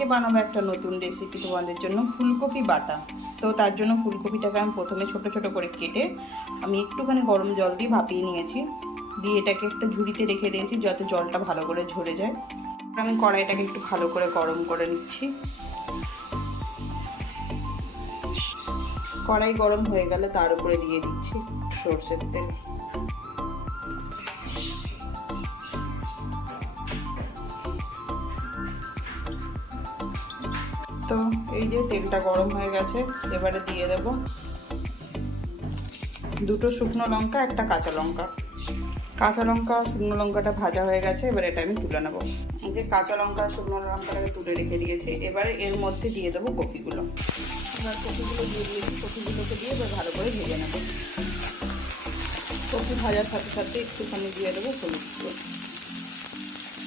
আজকে বানাবো একটা নতুন রেসিপি তোমাদের জন্য, ফুলকপি বাটা। তো তার জন্য ফুলকপিটাকে আমি প্রথমে ছোট ছোট করে কেটে আমি একটুখানি গরম জল দিয়ে ভাপিয়ে নিয়েছি, দিয়ে এটাকে একটা ঝুড়িতে রেখে দিয়েছি যাতে জলটা ভালো করে ঝরে যায়। আমি কড়াইটাকে একটু ভালো করে গরম করে নিচ্ছি। কড়াই গরম হয়ে গেলে তার উপরে দিয়ে দিচ্ছি সরষের তেল। তো এই যে তেলটা গরম হয়ে গেছে, এবারে দিয়ে দেব দুটো শুকনো লঙ্কা, একটা কাঁচা লঙ্কা। কাঁচা লঙ্কা শুকনো লঙ্কাটা ভাজা হয়ে গেছে, এবার এটা আমি তুলে নেবো। এই যে কাঁচা লঙ্কা শুকনো লঙ্কাটাকে তুলে রেখে দিয়েছি, এবারে এর মধ্যে দিয়ে দেবো কপিগুলো। এবার কপিগুলো দিয়ে দিয়েছি, কপিগুলোকে দিয়ে এবার ভালো করে ভেজে নেবো। কপি ভাজার সাথে সাথে একটুখানি দিয়ে দেবো হলুদ গুঁড়ো,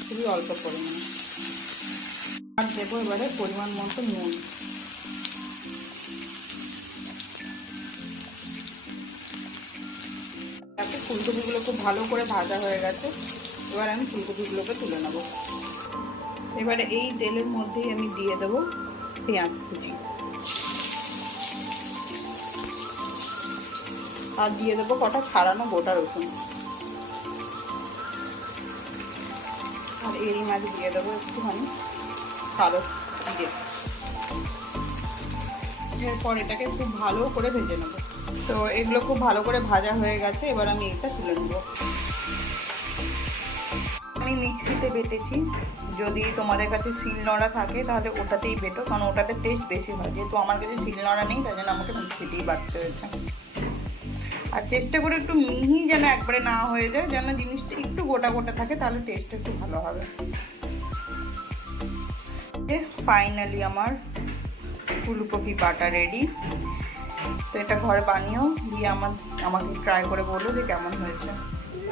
খুবই অল্প পরিমাণে। আর দেবো এবারে পরিমাণ মতো নুন। তাতে ফুলকপিগুলো খুব ভালো করে ভাজা হয়ে গেছে, এবার আমি ফুলকপিগুলোকে তুলে নেব। এবারে এই তেলের মধ্যেই আমি দিয়ে দেবো পেঁয়াজ কুচি, আর দিয়ে দেবো কটা ছাড়ানো গোটা রসুন, আর এরই মাঝে দিয়ে দেবো একটুখানি কালো জিরে। এরপর এটাকে খুব ভালো করে ভেজে নেবো। তো এগুলো খুব ভালো করে ভাজা হয়ে গেছে, এবার আমি এটা তুলে নেবো। আমি মিক্সিতে বেটেছি, যদি তোমাদের কাছে শিলনোড়া থাকে তাহলে ওটাতেই বেটো, কারণ ওটাতে টেস্ট বেশি হয়। যেহেতু আমার কাছে শিলনোড়া নেই তাই জন্য আমাকে মিক্সিতেই বাটতে হয়েছে। আর চেষ্টা করে একটু মিহি যেন একবারে না হয়ে যায়, যেন জিনিসটা একটু গোটা গোটা থাকে, তাহলে টেস্টটা একটু ভালো হবে। ফাইনালি আমার ফুলকপি বাটা রেডি। তো এটা ঘরে বানিয়েও দিয়ে আমাকে ট্রাই করে বলো যে কেমন হয়েছে।